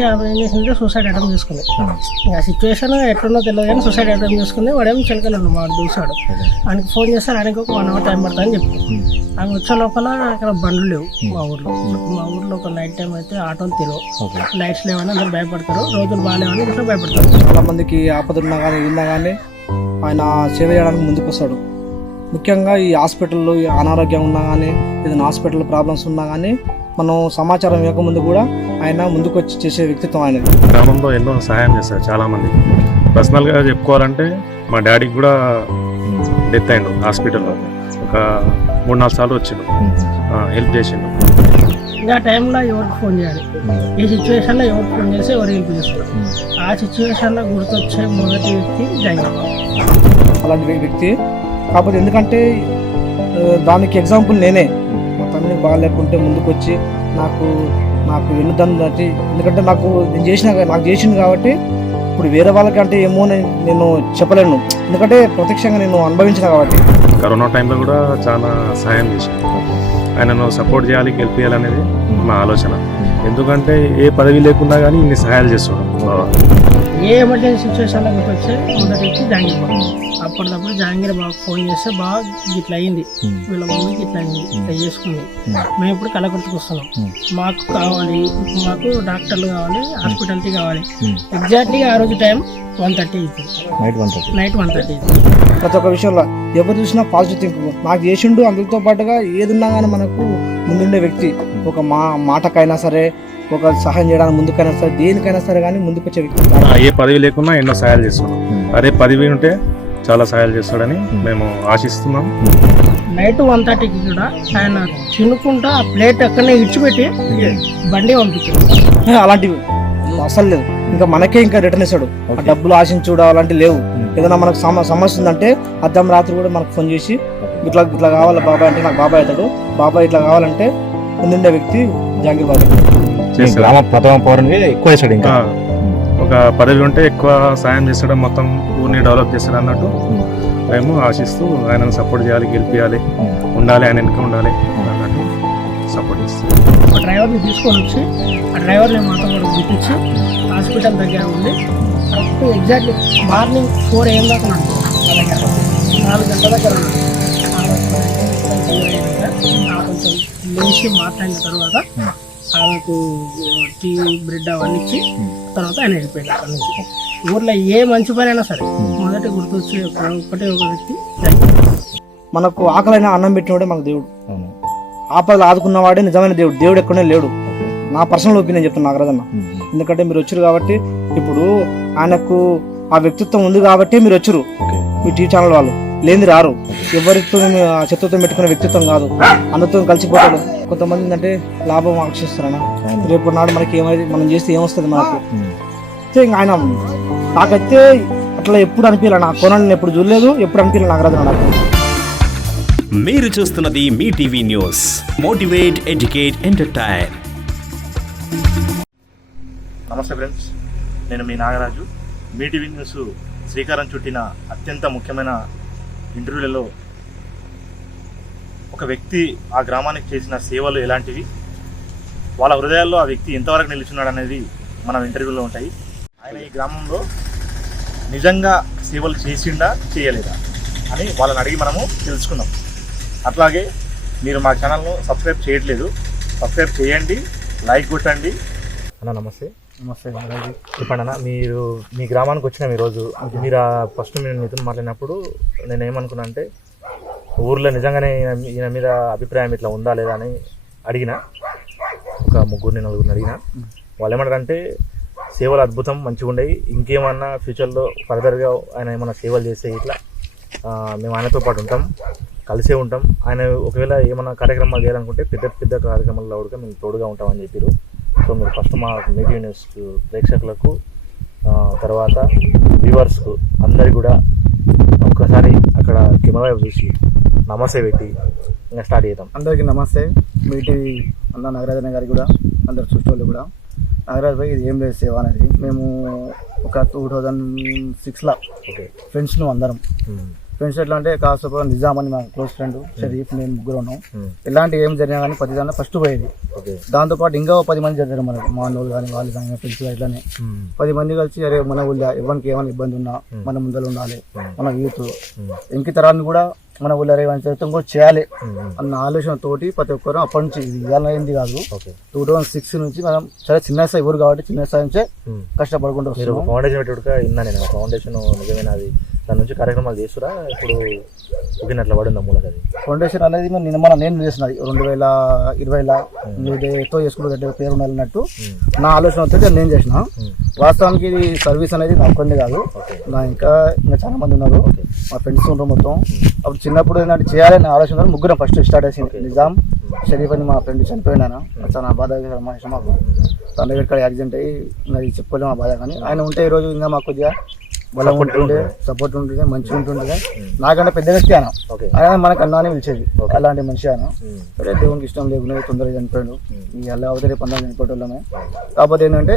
అయితే ఏం చేసిందంటే సూసైడ్ అటెంప్ట్ చేసుకుంది. ఇంకా సిచ్యువేషన్ ఎట్లున్నో తెలియదు కానీ సూసైడ్ అటెంప్ట్ చేసుకుంది. వాడేం చిలకలు వాడు చూసాడు ఆయనకి ఫోన్ చేస్తే ఆయనకి ఒక వన్ అవర్ టైం పడుతుందని చెప్పి. ఆమె వచ్చే లోపల అక్కడ బండ్లు లేవు మా ఊర్లో. మా ఊర్లో ఒక నైట్ టైం అయితే ఆటోలు తెలియవు లైట్స్ లేవని అందరూ భయపడతారు. రోజులు బాగాలేవని ఇట్లా భయపడతారు. చాలా మందికి ఆపదలున్నా కానీ ఉన్నా కానీ ఆయన సేవ చేయడానికి ముందుకు వస్తాడు. ముఖ్యంగా ఈ హాస్పిటల్లో అనారోగ్యం ఉన్నా కానీ ఏదైనా హాస్పిటల్ ప్రాబ్లమ్స్ ఉన్నా కానీ మనం సమాచారం ఇవ్వకముందు కూడా ఆయన ముందుకు వచ్చి చేసే వ్యక్తిత్వం ఆయనది. గ్రామంలో ఎన్నో సహాయం చేశారు చాలా మంది పర్సనల్గా చెప్పుకోవాలంటే మా డాడీకి కూడా డెత్ అయిండు హాస్పిటల్లో. ఒక మూడు నాలుగు సార్లు వచ్చిండు. హెల్ప్ చేసిండు. ఇంకా ఆ టైంలో ఎవరికి ఫోన్ చేయాలి? ఈ సిచ్యువేషన్లో ఎవరికి ఫోన్ చేసి ఎవరు హెల్ప్ చేస్తారు? ఆ సిచ్యువేషన్లో గుర్తొచ్చే మొదటి వ్యక్తి జంగం అలాంటి వ్య- వ్యక్తి. కాకపోతే ఎందుకంటే దానికి ఎగ్జాంపుల్ నేనే. బాగాలేకుంటే ముందుకు వచ్చి నాకు నాకు వెన్నుదన్ను తట్టి ఎందుకంటే నాకు నేను చేసిన నాకు చేసింది కాబట్టి ఇప్పుడు వేరే వాళ్ళకి అంటే ఏమో అని నేను చెప్పలేను. ఎందుకంటే ప్రత్యక్షంగా నేను అనుభవించిన కాబట్టి. కరోనా టైంలో కూడా చాలా సహాయం చేసిండు. ఆయనను సపోర్ట్ చేయాలి గెలిపించాలనేది మా ఆలోచన. ఎందుకంటే ఏ పదవి లేకున్నా కానీ ఇన్ని సహాయాలు చేస్తున్నాం ఏ ఎమర్జెన్సీ సిచ్యువేషన్లో గుర్తొచ్చే మొదటి వ్యక్తి జహాంగీర్ బాబు. అప్పటికప్పుడు జహాంగీర్ బాబు ఫోన్ చేస్తే బాగా ఇట్లా అయింది. వీళ్ళ మమ్మీకి ఇట్లా అయింది. ఇట్లా చేసుకుంది. మేము ఇప్పుడు కలకృతికి వస్తున్నాం. మాకు కావాలి మాకు డాక్టర్లు కావాలి హాస్పిటాలిటీ కావాలి. ఎగ్జాక్ట్లీగా ఆ రోజు టైం వన్ థర్టీ అవుతుంది night one thirty night one thirty ప్రతి ఒక్క విషయంలో ఎవరు చూసినా పాజిటివ్ థింకింగ్ నాకు చేసిండు అందుతో పాటుగా ఏదున్నా కానీ మనకు ముందుండే వ్యక్తి. ఒక మా మాటకైనా సరే ఒక సహాయం చేయడానికి ముందుకైనా సరే దేనికైనా సరే కానీ ముందుకు వచ్చే వ్యక్తి ఆ, ఏ పదవి లేకున్నా ఎన్నో సహాయాలు చేస్తున్నాం. అదే పదవి ఉంటే చాలా సహాయాలు చేస్తాడని మేము ఆశిస్తున్నాం. నైట్ వన్ థర్టీకి కూడా ఆయన తినుకుంటా ఆ ప్లేట్ అక్కడనే ఇడిచిపెట్టి బండి పంపించాడు. అలాంటివి అసలు లేదు. ఇంకా మనకే ఇంకా రిటర్న్ ఇస్తాడు. ఆ డబ్బులు ఆశించుడు అలాంటివి లేవు. ఏదైనా మనకు సమ సమస్య ఉందంటే అద్దం రాత్రి కూడా మనకు ఫోన్ చేసి ఇట్లా ఇట్లా కావాలి బాబాయ్ అంటే నాకు బాబాయ్ అవుతాడు. బాబాయ్ ఇట్లా కావాలంటే ముందుండే వ్యక్తి జాంగీర్ బాబాయ్. చేస్తాడు. గ్రామ ప్రథమ పౌరునికి ఎక్కువ వేసాడు ఇంకా. ఒక పదవి ఉంటే ఎక్కువ సాయం చేస్తాడు మొత్తం ఊరిని డెవలప్ చేస్తాడు అన్నట్టు. మేము ఆశిస్తూ ఆయనను సపోర్ట్ చేయాలి గెలిపించాలి ఉండాలి ఆయన వెనక ఉండాలి అన్నట్టు సపోర్ట్ చేస్తాం ఒక డ్రైవర్ని తీసుకొని వచ్చి ఆ డ్రైవర్ని మాతో కూడా గుర్తించి హాస్పిటల్ దగ్గర ఉండి కరెక్ట్ ఎగ్జాక్ట్లీ మార్నింగ్ ఫోర్ ఏం దాకా ఉన్నాడు. మా దగ్గర నాలుగు గంటల దగ్గర కొంచెం లేచి మాట్లాడిన తర్వాత ఆమెకు టీ బ్రెడ్ అవన్నీ ఇచ్చి తర్వాత ఆయన వెళ్ళిపోయాడు అక్కడ నుంచి. ఊర్లో ఏ మంచి పని అయినా సరే మొదటి గుర్తొచ్చే ఒక- ఒకటే ఒక వ్యక్తి మనకు ఆకలైన అన్నం పెట్టినవాడే మనకు దేవుడు. ఆపదలు ఆదుకున్నవాడే నిజమైన దేవుడు. దేవుడు ఎక్కడనే లేడు. నా పర్సనల్ ఒపీనియన్ చెప్తున్నా నాగరాజన్న. ఎందుకంటే మీరు వచ్చారు కాబట్టి ఇప్పుడు ఆయనకు ఆ వ్యక్తిత్వం ఉంది కాబట్టి మీరు వచ్చారు. మీ టీ ఛానల్ వాళ్ళు. లేని రారు. ఎవరితో ఆ చెత్తతో పెట్టుకునే వ్యక్తిత్వం కాదు. అందరితో కలిసిపోతాడు. కొంతమంది ఏంటంటే లాభం ఆకర్షిస్తారన్న. రేపు నాడు మనకి ఏమైంది మనం చేస్తే ఏమొస్తుంది మనకు? అయితే ఇంకా ఆయన నాకైతే అట్లా ఎప్పుడు అనిపించాలి నా కొనాలని ఎప్పుడు చూడలేదు ఎప్పుడు అనిపించాలి నాగరాజు నాకు. మీరు చూస్తున్నది Mee TV news. Motivate educate entertain. నమస్తే ఫ్రెండ్స్. నేను మీ నాగరాజు. మీ టీవీ న్యూస్ శ్రీకారం చుట్టిన అత్యంత ముఖ్యమైన ఇంటర్వ్యూలలో ఒక వ్యక్తి ఆ గ్రామానికి చేసిన సేవలు ఎలాంటివి? వాళ్ళ హృదయాల్లో ఆ వ్యక్తి ఎంతవరకు నిలుచున్నాడు అనేది మనం ఇంటర్వ్యూలో ఉంటాయి. ఆయన ఈ గ్రామంలో నిజంగా సేవలు చేసిండా చేయలేదా అని వాళ్ళని అడిగి మనము తెలుసుకున్నాం అట్లాగే మీరు మా ఛానల్ను సబ్స్క్రైబ్ చేయట్లేదు. సబ్స్క్రైబ్ చేయండి లైక్ కొట్టండి. అన్న నమస్తే. నమస్తే చెప్పండి అన్న మీరు మీ గ్రామానికి వచ్చినాం ఈరోజు మీరు ఫస్ట్ నేను మీతో మాట్లాడినప్పుడు నేను ఏమనుకున్నా అంటే ఊర్లో నిజంగానే ఈయన మీద అభిప్రాయం ఇట్లా ఉందా లేదా అని అడిగిన ఒక ముగ్గురిని నలుగురిని అడిగిన. వాళ్ళు ఏమంటారంటే సేవలు అద్భుతం మంచిగా ఉండేవి. ఇంకేమన్నా ఫ్యూచర్లో ఫర్దర్గా ఆయన ఏమన్నా సేవలు చేస్తే ఇట్లా మేము ఆయనతో పాటు ఉంటాం కలిసే ఉంటాం. ఆయన ఒకవేళ ఏమైనా కార్యక్రమాలు చేయాలనుకుంటే పెద్ద పెద్ద కార్యక్రమాల్లో కూడా మేము తోడుగా ఉంటామని చెప్పారు సో మీరు ఫస్ట్ మా మీడియా న్యూస్ ప్రేక్షకులకు తర్వాత వ్యూవర్స్కు అందరికి కూడా ఒక్కసారి అక్కడ కెమెరా వైపు చూసి నమస్తే పెట్టి ఇంకా స్టార్ట్ చేద్దాం. అందరికీ నమస్తే. మీ టీవీ అన్న నాగరాజన్న గారికి కూడా అందరు చూసేవాళ్ళు కూడా. నాగరాజ్ భాయ్ ఇది ఏం లేదు సేవ అనేది. మేము ఒక టూ థౌజండ్ సిక్స్లో ఓకే. ఫ్రెండ్స్ను అందరం. ఫ్రెండ్స్ ఎట్లా అంటే కాసేపు నిజాం అని మా క్లోజ్ ఫ్రెండ్ షరీఫ్ నేను ముగ్గురు ఉన్నాం. ఎలాంటి ఏం జరిగినా కానీ ప్రతి దాంట్లో ఫస్ట్ పోయేది. దాంతోపాటు ఇంకా పది మంది జరిగారు మనకు మా వాళ్ళు కానీ వాళ్ళు కానీ ఫ్రెండ్స్ ఇట్లానే. పది మంది కలిసి అరే మన ఊళ్ళో ఎవరికి ఏమైనా ఇబ్బంది ఉన్నా మన ముందర ఉండాలి. మన యూత్. ఇంక తరాన్ని కూడా మన ఊళ్ళో ఏమైనా చరిత్ర కూడా చేయాలి అన్న ఆలోచనతోటి ప్రతి ఒక్కరు అప్పటి నుంచి ఇది ఇవాళ అయింది కాదు. టూ థౌసండ్ సిక్స్ నుంచి మనం చాలా చిన్న స్థాయి ఊరు కాబట్టి చిన్న స్థాయి నుంచే. కష్టపడుకుంటూ ఫౌండేషన్ పెట్టుడుగా విన్నా నేను. ఫౌండేషన్ దాని నుంచి కార్యక్రమాలు చేస్తురా? ఇప్పుడు ఊగినట్ల పడిందా మూలకి అది? ఫౌండేషన్ అనేది మేము మన నేను చేసినది. రెండు వేల ఇరవైలో మీరు ఎంతో చేసుకుంటే పేరు ఉండాలన్నట్టు నా ఆలోచన వచ్చి నేను చేసిన. వాస్తవానికి ఇది సర్వీస్ అనేది నా ఒక్కరిది కాదు. నా ఇంకా ఇంకా చాలా మంది ఉన్నారు. మా ఫ్రెండ్స్ ఉంటారు మొత్తం. అప్పుడు చిన్నప్పుడు ఏంటంటే చేయాలని ఆలోచన ముగ్గురం ఫస్ట్ స్టార్ట్ చేసింది. నిజాం షరీఫ్ అని మా ఫ్రెండ్ చనిపోయినా చాలా బాధాకరమైన మనిషి మాకు తండ్రి ఇక్కడ యాక్సిడెంట్ అయ్యి ఇంకా ఇది చెప్పుకోలేము మా బాధ కానీ. ఆయన ఉంటే ఈరోజు ఇంకా మాకు కొద్దిగా బలం ఉంటుండే. సపోర్ట్ ఉంటుండే మంచిగా ఉంటుండే. నాకంటే పెద్ద వ్యక్తి ఆయన. ఆయన మనకు అన్నానే పిలిచేది. అలాంటి మనిషి ఆయన. సరే దేవునికి ఇష్టం లేకుండా తొందరగా చనిపోయాడు. ఈ అల్ల అవతలే పండుగ చనిపోవటంలోనే కాకపోతే ఏంటంటే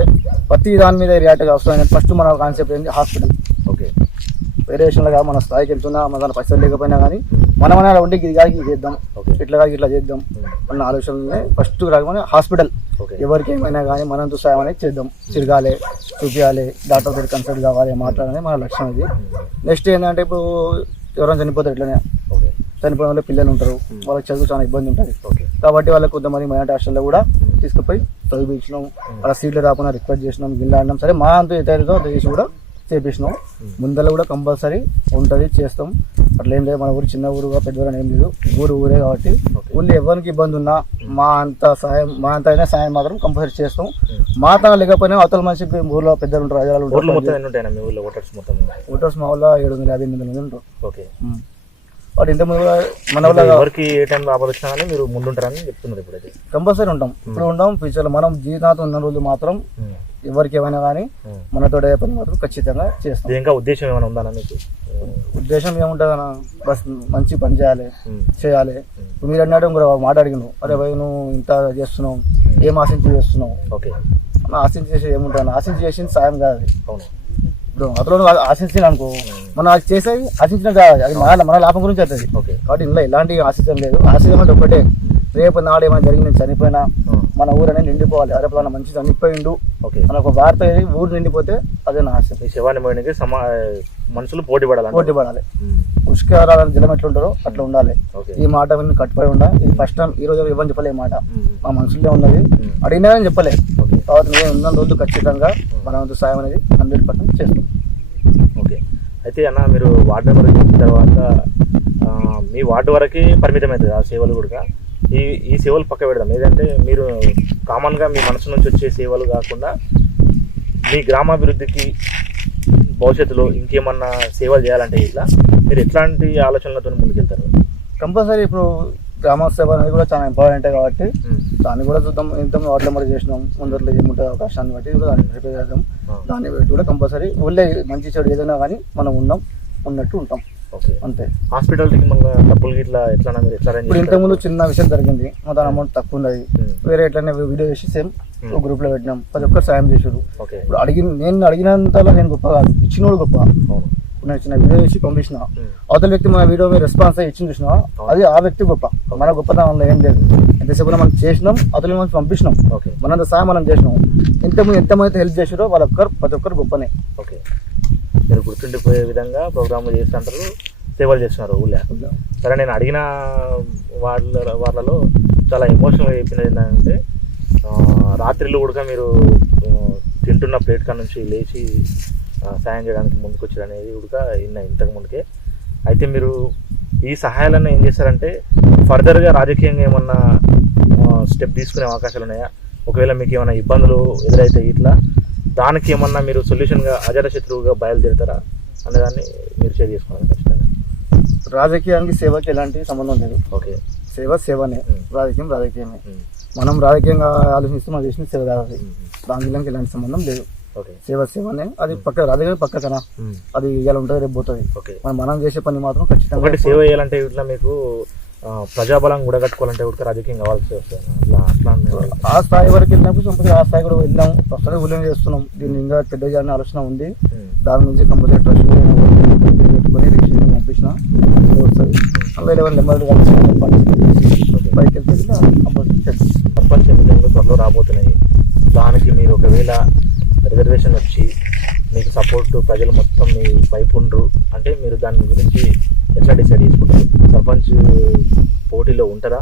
ప్రతి దాని మీద రియాక్ట్ అవసరం ఫస్ట్ మన కాన్సెప్ట్ ఏంటి? Hospital okay. వేరే విషయంలో మన స్థాయికి వెళ్తున్నా మన దాని పైసలు లేకపోయినా కానీ మనం అలా ఉండి ఇది కాదు ఇది చేద్దాం. ఇట్లా కాదు ఇట్లా చేద్దాం అన్న ఆలోచనలనే ఫస్ట్ రాగానే హాస్పిటల్ ఎవరికి ఏమైనా కానీ మనంతో సాయం అనేది చేద్దాం. తిరగాలి చూపించాలి డాక్టర్ దగ్గర కన్సల్ట్ కావాలి మాట్లాడాలి మన లక్ష్యం ఇది నెక్స్ట్ ఏంటంటే ఇప్పుడు ఎవరైనా చనిపోతారు ఇట్లనే ఓకే. చనిపోయిన వాళ్ళ పిల్లలు ఉంటారు. వాళ్ళకి చదువు చాలా ఇబ్బంది ఉంటుంది. కాబట్టి వాళ్ళకి కొంతమంది మైనార్టీ హాస్టల్లో కూడా తీసుకుపోయి చదివించినాం. వాళ్ళ సీట్లు రాకుండా రిక్వెస్ట్ చేసినాం గిల్లా ఆడినాం సరే మా అంత చేసి కూడా చేపించినాం ముందర కూడా కంపల్సరీ ఉంటుంది చేస్తాం. అట్లా ఏం లేదు. మన ఊరు చిన్న ఊరుగా పెద్ద ఊరు ఏం లేదు. ఊరు ఊరే కాబట్టి ఊళ్ళో ఎవరికి ఇబ్బంది ఉన్నా మా అంత సాయం మా అంత అయినా సాయం మాత్రం కంపల్సరీ చేస్తాం. మా తన లేకపోయినా అవతల మనిషి ఊర్లో పెద్దలు ఉంటారు రాజాలు ఓటర్స్ మా ఊళ్ళో ఏడు వందల యాభై ఎనిమిది మంది ఉంటారు. ఓకే. వాడు ఇంతకుముందు కూడా మన వల్ల ఎవరికి ఏ టైంలో ఆపద వచ్చినా కానీ మీరు ముందుంటారని చెప్తున్నారు ఇప్పుడైతే. కంపల్సరీ ఉంటాం. ఇప్పుడు ఉంటాం. ఫ్యూచర్లో మనం జీవితాంతం ఉన్న రోజులు మాత్రం. ఎవరికి ఏమైనా కానీ. మనతో పని మాత్రం ఖచ్చితంగా చేస్తాం. ఇంకా ఉద్దేశం ఏమైనా ఉందా మీకు. ఉద్దేశం ఏముంటుంది బస్ మంచి పని చేయాలి. చేయాలి. ఇప్పుడు మీరు అన్నాడు ఇంకో మాట అడిగినావు అరే భయ్ నువ్వు ఇంత చేస్తున్నావు. ఏం ఆశించి చేస్తున్నావు? ఓకే. ఆశించి చేసి ఏముంటుంది ఆశించి చేసింది సాయం కాదు అవును. ఇప్పుడు అతను ఆశించిన అనుకో. మనం అది చేసేది ఆశించిన కాదు. అది మన మన లాభం గురించి అవుతుంది. ఓకే. కాబట్టి ఇందులో ఎలాంటి ఆశించడం లేదు. ఆశించడం అంటే ఒకటే. రేపు నాడు ఏమైనా జరిగింది చనిపోయినా ఉమ్. మన ఊరు అనేది నిండిపోవాలి. అరే మన మంచి చనిపోయిండు. ఓకే. మన ఒక వార్త ఊరు నిండిపోతే అదే నా ఆశ. ఈ శవాన్ని మోయడానికి సమా మనుషులు పోటీ పడాలి పోటీ పడాలి పుష్కరాలను జలం ఎట్లా ఉంటారో అట్లా ఉండాలి. ఈ మాట విని కట్టుబడి ఉండా ఇది ఫస్ట్ టైం ఈ రోజు ఇవ్వని చెప్పలే ఈ మాట. ఉమ్. మా మనసులో ఉన్నది. అడిగినా కానీ నేను ఉన్న రోజు ఖచ్చితంగా మన వంతు సాయం అనేది హండ్రెడ్ పర్సెంట్ చేస్తాం. ఓకే. అయితే అన్న మీరు వార్డు నెంబర్ వచ్చిన తర్వాత మీ వార్డు వరకే పరిమితం అవుతుంది ఆ సేవలు కూడా. ఈ ఈ సేవలు పక్క పెడదాం. ఏదంటే మీరు కామన్గా మీ మనసు నుంచి వచ్చే సేవలు కాకుండా మీ గ్రామాభివృద్ధికి భవిష్యత్తులో ఇంకేమన్నా సేవలు చేయాలంటే ఇట్లా మీరు ఎట్లాంటి ఆలోచనలతో ముందుకెళ్తారు? కంపల్సరీ ఇప్పుడు గ్రామ సేవ అనేది కూడా చాలా ఇంపార్టెంట్ కాబట్టి. దాన్ని కూడా చూద్దాం. ఇంత వాటిలో మరి చేసినాం. ముందరలో ఏముంటుంది అవకాశాన్ని బట్టి కూడా దాన్ని ప్రిపేర్ చేద్దాం. దాన్ని బట్టి కూడా కంపల్సరీ ఊళ్ళో మంచి చెడు ఏదైనా కానీ మనం ఉన్నాం ఉన్నట్టు ఉంటాం. ఓకే. అంతే. హాస్పిటల్కి మళ్ళీ డబ్బులు ఇట్లా ఎట్లా మీరు ఎట్లా arrange ఇప్పుడు? ఇంతకుముందు చిన్న విషయం జరిగింది. మా దాని అమౌంట్ తక్కువ ఉన్నది. వేరే ఎట్లనే వీడియో చేసి సేమ్ ఒక గ్రూప్లో పెట్టినాం. ప్రతి ఒక్కరు సాయం చేసారు ఇప్పుడు అడిగిన నేను అడిగినంతలో నేను గొప్ప కాదు. ఇచ్చినోడు గొప్ప. నేను చిన్న వీడియో చేసి పంపించిన. అవతల వ్యక్తి మన వీడియో మీద రెస్పాన్స్ ఇచ్చింది చూసినా అది ఆ వ్యక్తి గొప్ప. మన గొప్పతనంలో ఏం లేదు. ఎంతసేపు మనం చేసినాం అవతల మనం పంపించినాం. ఓకే. మనంత సాయం మనం చేసినాం. ఇంతకుముందు ఎంతమంది హెల్ప్ చేసారో వాళ్ళ ఒక్కరు ప్రతి ఒక్కరు గొప్పనే. ఓకే. మీరు గుర్తుండిపోయే విధంగా ప్రోగ్రామ్ చేస్తుంటారు సేవలు చేస్తున్నారు ఊళ్ళో. సరే నేను అడిగిన వాళ్ళ వాళ్ళలో చాలా ఎమోషనల్ అయిపోయినది ఏంటంటే ఆ, రాత్రిళ్ళు కూడా మీరు తింటున్న ప్లేట్ కాడ నుంచి లేచి సాయం చేయడానికి ముందుకు అనేది కూడా విన్నా ఇంతకు ముందుకే. అయితే మీరు ఈ సహాయాలను ఏం చేస్తారంటే ఫర్దర్గా రాజకీయంగా ఏమన్నా స్టెప్ తీసుకునే అవకాశాలు ఉన్నాయా? ఒకవేళ మీకు ఏమైనా ఇబ్బందులు ఎదురైతే ఇట్లా దానికి ఏమన్నా మీరు సొల్యూషన్గా అజర శత్రువుగా బయలుదేరుతారా? అనేదాన్ని మీరు షేర్ చేసుకోవాలి ఖచ్చితంగా. రాజకీయానికి సేవకి ఎలాంటి సంబంధం లేదు. ఓకే. సేవ సేవనే. రాజకీయం రాజకీయమే. మనం రాజకీయంగా ఆలోచిస్తే మనం చేసిన సేవ ఉమ్, దానికి ఎలాంటి సంబంధం లేదు. ఓకే. సేవ సేవనే అది పక్క రాజకీయం పక్కకనా ఉమ్, అది ఇవాళ ఉంటుంది రేపు పోతుంది. ఓకే. మనం మనం చేసే పని మాత్రం ఖచ్చితంగా సేవ చేయాలంటే ఇట్లా మీకు ప్రజాబలం కూడా రాజకీయం కావాల్సి వస్తుంది. ఆ స్థాయి వరకు వెళ్ళినప్పుడు సంపద ఆ స్థాయి కూడా వెళ్ళాం. ప్రస్తుతం ఉల్లేం చేస్తున్నాం. దీన్ని ఇంకా పెద్ద చేయాలని ఆలోచన ఉంది. దాని నుంచి కంపల్సరీ ట్రస్ట్ పెట్టుకొని డిసిషన్ పంపించి చూసిన ఇది వస్తుంది వేరే వాళ్ళు కలిసి వెళ్తే ఇలా కంపల్సరీ సర్పంచ్ ఎన్నికలు త్వరలో రాబోతున్నాయి. దానికి మీరు ఒకవేళ రిజర్వేషన్ వచ్చి మీకు సపోర్ట్ ప్రజలు మొత్తం మీ వైపు ఉండరు. అంటే మీరు దాని గురించి ఎట్లా డిసైడ్ చేసుకుంటారు? సర్పంచ్ పోటీలో ఉంటారా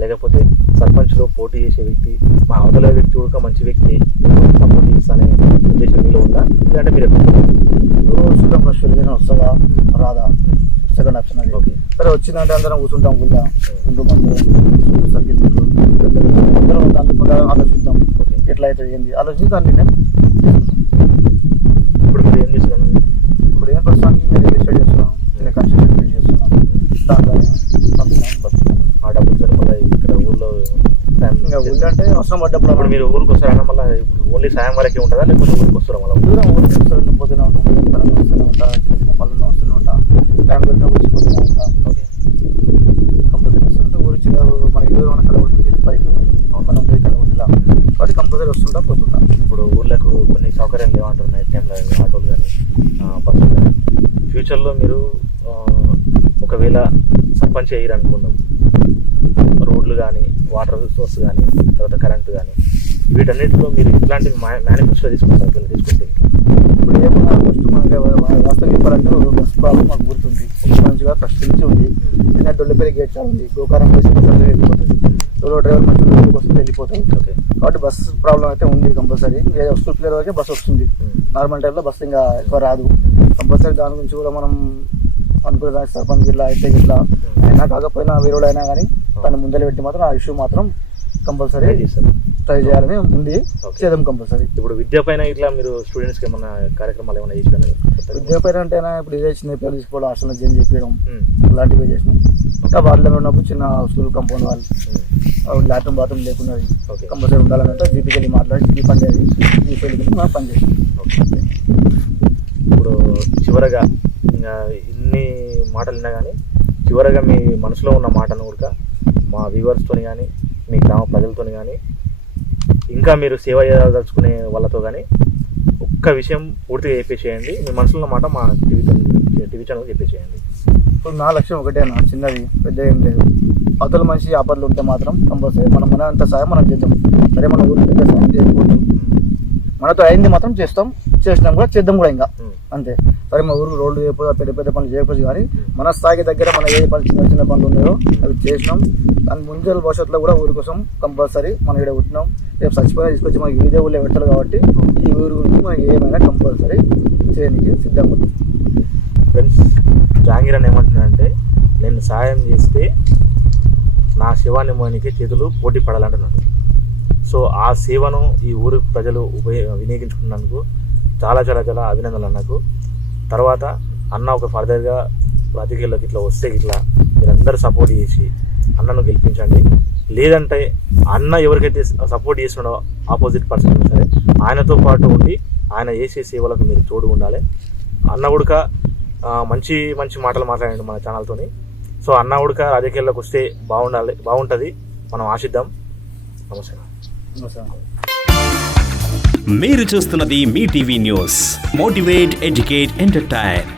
లేకపోతే సర్పంచ్లో పోటీ చేసే వ్యక్తి మా అవతల వ్యక్తి కూడా మంచి వ్యక్తి సపోర్ట్ చేస్తానే ఉద్దేశం మీలో ఉందా? లేదంటే మీరు ఎప్పుడు ఫస్ట్ వస్తుందా? రాదా? సెకండ్ ఆప్షన్ అది. ఓకే. సరే వచ్చిందంటే అందరం కూర్చుంటాం ఊళ్ళో ఇంటి మందు సర్కిల్ అందరం దాని ప్రకారం ఆలోచిద్దాం. ఓకే. ఎట్లా అవుతుంది ఏంది? ఆలోచించి దాన్ని ఏం చేస్తున్నారు ఇప్పుడు ఏం ప్రస్తుతానికి నేను రియల్ ఎస్టేట్ చేస్తున్నాం చిన్న కన్స్ట్రక్షన్ చేస్తున్నాం? దాంట్లో పంపిస్తున్నాం బతుకుతున్నాం. ఆ డబ్బులతో మళ్ళీ ఇక్కడ సాయం ఇంకా ఊళ్ళో అంటే అవసరం పడ్డప్పుడు ఇప్పుడు మీరు ఊరికి వస్తారన్నా మళ్ళీ ఇప్పుడు ఓన్లీ సాయం వరకే ఉంటుందా? లేకపోతే ఊరికి వస్తారా మళ్ళీ? దూరం ఊరికి వస్తాను పోతూనే ఉంటాం వస్తూనే ఉంటా. చిన్న చిన్న పనులు వస్తూనే ఉంటా. టైం దొరికినప్పుడు వచ్చి పోతూనే ఉంటా. ఓకే. కంపల్సరీ వస్తుంటే ఊరు చిన్న మనకి దూరం కలవటి నుంచి పది కిలోమీటర్లు. మనం పోయి కలవటిలా కాబట్టి కంపల్సరీ వస్తుంటా పోతుంటా. ఇప్పుడు కొన్ని సౌకర్యాలు లేవంటారు నైట్ టైంలో ఆటోలు కానీ బస్సులు కానీ ఫ్యూచర్లో మీరు ఒకవేళ సర్పంచ్ అనుకుందాం రోడ్లు కానీ వాటర్ సోర్స్ కానీ తర్వాత కరెంటు కానీ వీటన్నిటిలో మీరు ఇట్లాంటి మేనిఫెస్టో తీసుకుంటారు పిల్లలు తీసుకుంటే? ఇప్పుడు ఏమన్నా ఫస్ట్ మనకి వాస్తవం చెప్పాలంటే బస్ ప్రాబ్లం మాకు గుర్తుంది. మంచిగా ఫస్ట్ నుంచి ఉంది. డొల్లపల్లి గేట్ చాలా ఉంది. గోకారం వేసి అంటే వెళ్ళిపోతుంది సోలో డ్రైవర్ మంచి వస్తుంది వెళ్ళిపోతాయి ఓకే కాబట్టి బస్ ప్రాబ్లం అయితే ఉంది కంపల్సరీ. స్కూల్ పిల్లల వరకే బస్ వస్తుంది. నార్మల్ టైంలో బస్ ఇంకా ఎక్కువ రాదు. కంపల్సరీ దాని గురించి కూడా మనం అనుకునే దానికి సర్పంచ్ ఇట్లా అయితే ఇట్లా అయినా కాకపోయినా వీరుడు అయినా కానీ తను ముందర పెట్టి మాత్రం ఆ ఇష్యూ మాత్రం కంపల్సరీ ట్రై చేస్తారు. ట్రై చేయాలని ఉంది. చేద్దాం కంపల్సరీ. ఇప్పుడు విద్య పైన ఇట్లా మీరు స్టూడెంట్స్కి ఏమన్నా కార్యక్రమాలు ఏమైనా చేసినా? విద్యా పేరు అంటేనా ఇప్పుడు ఇదే చిన్న పేరు తీసుకోవడం హాస్టల్లో జైన్ చెప్పడం అలాంటివి చేసినాం. ఇంకా వాళ్ళలో ఉన్నప్పుడు చిన్న స్కూల్ కంపౌండ్ వాళ్ళు లాట్రూమ్ బాత్రూమ్ లేకున్నది ఓకే. కంపల్సరీ ఉండాలంటే జీపీకి వెళ్ళి మాట్లాడి జీపీ పని చేయాలి జీపీ వెళ్ళి మనం పని చేసాం ఓకే ఇప్పుడు చివరగా ఇంకా ఇన్ని మాటలు విన్నా కానీ చివరగా మీ మనసులో ఉన్న మాటను కూడా మా వ్యూవర్స్తో కానీ మీ గ్రామ ప్రజలతో కానీ ఇంకా మీరు సేవ చేయదలుచుకునే వాళ్ళతో కానీ ఒక్క విషయం పూర్తిగా చెప్పేసేయండి. మీ మనసులో మాట మా టీవీ టీవీ ఛానల్ చెప్పేసేయండి. ఇప్పుడు నా లక్ష్యం ఒకటే నా చిన్నది పెద్ద ఏం లేదు. అవతల మనిషి ఆపదలు ఉంటే మాత్రం కంపల్సరీ మనం మన అంత సాయం మనం చేద్దాం. సరే మన ఊరికి పెద్ద సాయం చేయకపోవచ్చు మనతో అయింది మాత్రం చేస్తాం. చేసినాం కూడా చేద్దాం కూడా ఇంకా. అంతే. సరే మా ఊరు రోడ్లు చేయకపోతే పెద్ద పెద్ద పనులు చేయకపోతే కానీ మన స్థాయి దగ్గర మన ఏ పనులు చిన్న చిన్న పనులు ఉన్నాయో అవి చేసినాం. దాని ముందు భవిష్యత్తులో కూడా ఊరి కోసం కంపల్సరీ మనం ఇక్కడ పుట్టినాం. రేపు చచ్చిపోయినా తీసుకొచ్చి మనకి ఇదే ఊళ్ళో పెట్టాలి కాబట్టి ఈ ఊరి గురించి మనకి ఏమైనా కంపల్సరీ చేయడానికి సిద్ధంగా ఫ్రెండ్స్ జాంగీర్ అని ఏమంటున్నాడంటే నేను సాయం చేస్తే నా శివాని మోనికి చేతులు పోటీ పడాలంటున్నాడు. సో ఆ సేవను ఈ ఊరు ప్రజలు ఉపయోగ వినియోగించుకున్నందుకు చాలా చాలా చాలా అభినందనలు అన్నకు. తర్వాత అన్న ఒక ఫర్దర్గా రాజకీయాల్లోకి ఇట్లా వస్తే ఇట్లా మీరందరూ సపోర్ట్ చేసి అన్నను గెలిపించండి. లేదంటే అన్న ఎవరికైతే సపోర్ట్ చేస్తున్నాడో ఆపోజిట్ పర్సన్ అయినా సరే ఆయనతో పాటు ఉండి ఆయన చేసే సేవలకు మీరు తోడు ఉండాలి. అన్న ఉడక మంచి మంచి మాటలు మాట్లాడండి మన ఛానల్తోని సో అన్న ఉడక రాజకీయాల్లోకి వస్తే బాగుండాలి బాగుంటుంది. మనం ఆశిద్దాం. నమస్కారం నమస్కారం మీరు చూస్తున్నది Mee TV news. Motivate educate entertain